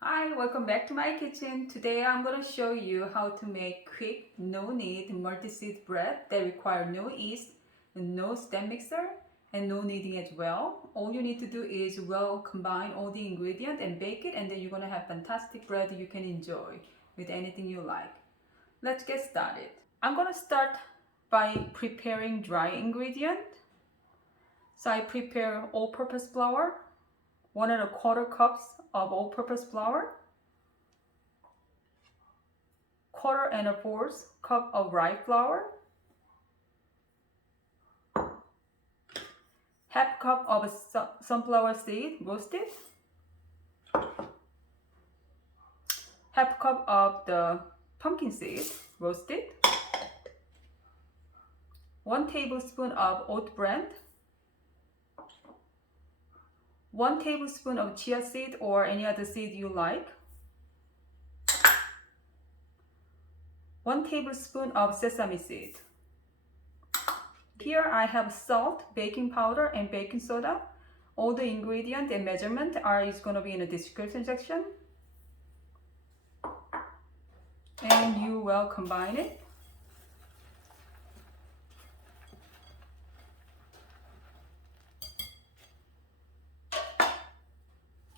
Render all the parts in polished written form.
Hi, welcome back to my kitchen. Today I'm going to show you how to make quick, no-knead multi-seed bread that require no yeast, no stand mixer, and no kneading as well. All you need to do is well combine all the ingredients and bake it, and then you're going to have fantastic bread you can enjoy with anything you like. Let's get started. I'm going to start by preparing dry ingredient. So I prepare all-purpose flour, 1¼ cups of all-purpose flour, 1¼ cup of rye flour, 1/2 cup of sunflower seed roasted, 1/2 cup of the pumpkin seed roasted, 1 tablespoon of oat bran, 1 tablespoon of chia seed or any other seed you like, 1 tablespoon of sesame seed. Here I have salt, baking powder, and baking soda. All the ingredients and measurement is going to be in the description section. And you will combine it.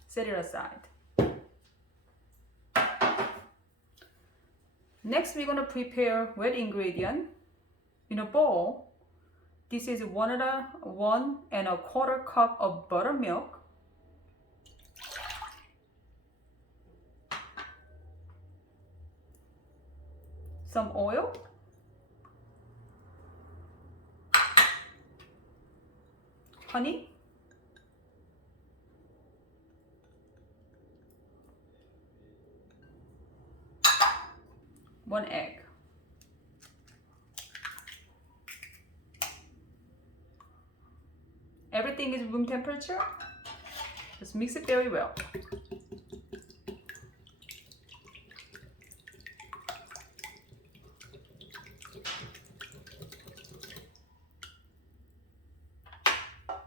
Set it aside. Next, we're going to prepare wet ingredient in a bowl. This is 1¼ cup of buttermilk, some oil, honey, one egg. Everything is room temperature. Just mix it very well.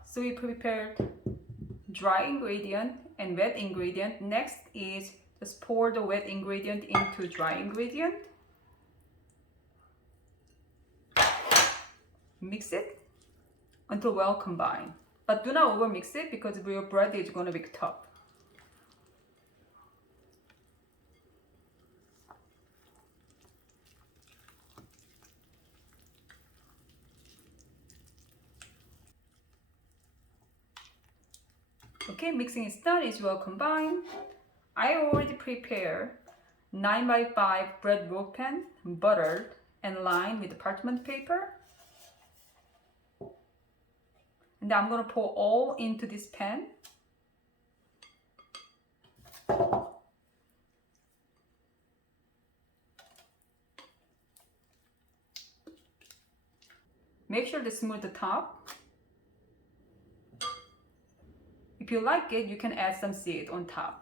So we prepared dry ingredient and wet ingredient. Next is just pour the wet ingredient into dry ingredient. Mix it until well combined. But do not over mix it because your bread is going to be tough. Okay, mixing is done, it's well combined. I already prepared 9x5 bread roll pan, buttered and lined with parchment paper. And I'm going to pour all into this pan. Make sure to smooth the top. If you like it, you can add some seed on top.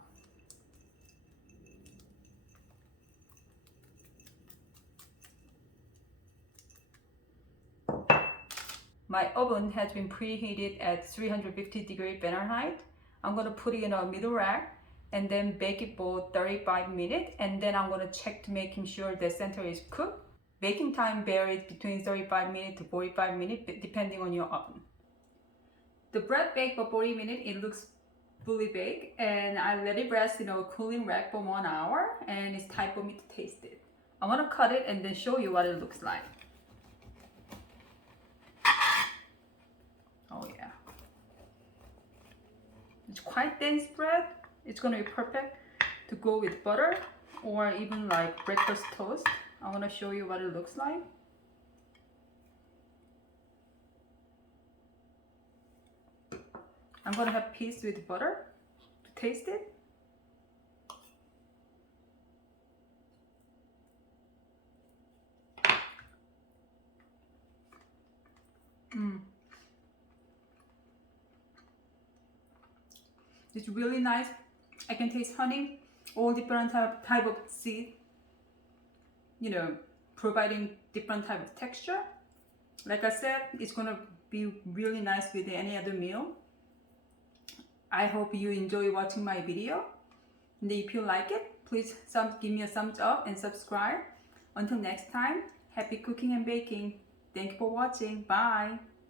My oven has been preheated at 350 degrees Fahrenheit. I'm going to put it in a middle rack and then bake it for 35 minutes, and then I'm going to check to making sure the center is cooked. Baking time varies between 35 minutes to 45 minutes depending on your oven. The bread baked for 40 minutes, it looks fully baked, and I let it rest in a cooling rack for 1 hour, and it's time for me to taste it. I want to cut it and then show you what it looks like. Oh yeah. It's quite dense bread. It's going to be perfect to go with butter or even like breakfast toast. I want to show you what it looks like. I'm going to have piece with butter to taste it. It's really nice. I can taste honey, all different type of seed, providing different type of texture. Like I said, it's gonna be really nice with any other meal. I hope you enjoy watching my video. And if you like it, please give me a thumbs up and subscribe. Until next time, happy cooking and baking. Thank you for watching. Bye.